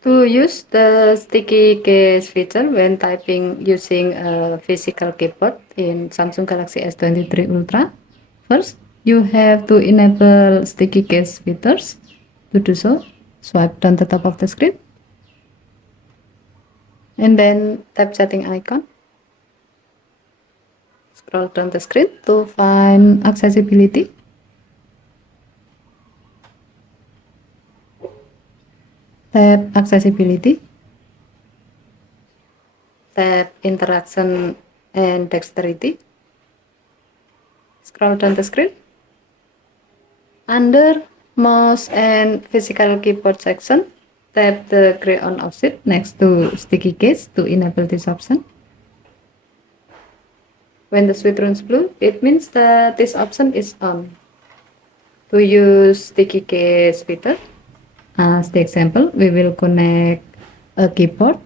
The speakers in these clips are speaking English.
To use the sticky case feature when typing using a physical keyboard in Samsung Galaxy S23 Ultra, first you have to enable sticky case features. To do so, swipe down the top of the screen and then tap setting icon. Scroll down the screen to find accessibility. Tap accessibility. Tap interaction and dexterity. Scroll down the screen. Under mouse and physical keyboard section, tap the gray on off switch next to sticky case to enable this option. When the switch turns blue, it means that this option is on. To use sticky case feature, as the example, we will connect a keyboard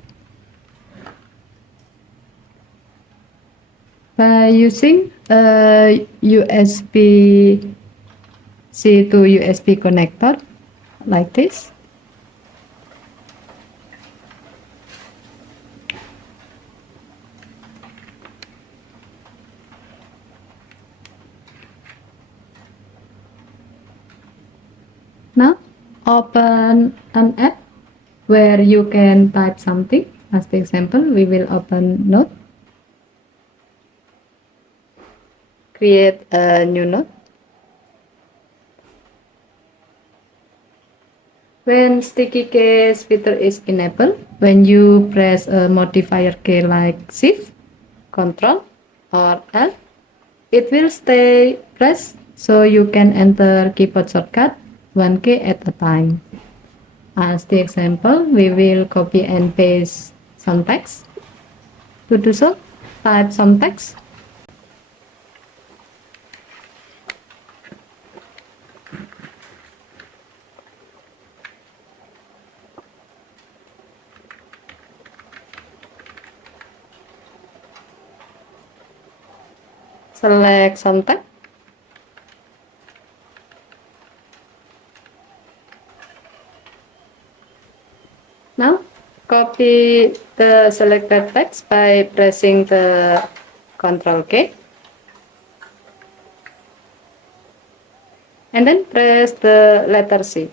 by using a USB-C to USB connector like this. Now open an app where you can type something. As the example, we will open Note. Create a new note. When sticky case feature is enabled, when you press a modifier key like Shift, Control, or Alt, it will stay pressed so you can enter keyboard shortcut one key at a time. As the example, we will copy and paste some text. To do so, type some text. Select some text. Now, copy the selected text by pressing the Ctrl key. And then press the letter C.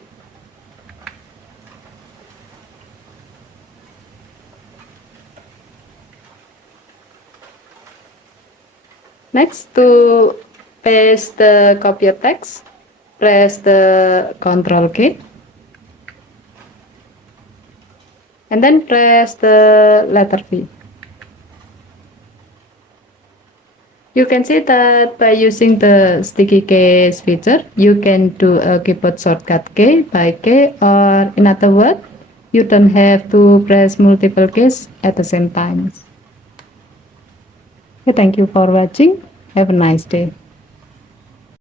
Next, to paste the copied text, press the Ctrl key. And then press the letter V. You can see that by using the sticky case feature, you can do a keyboard shortcut key by key, or in other words, you don't have to press multiple keys at the same time. Okay, thank you for watching. Have a nice day.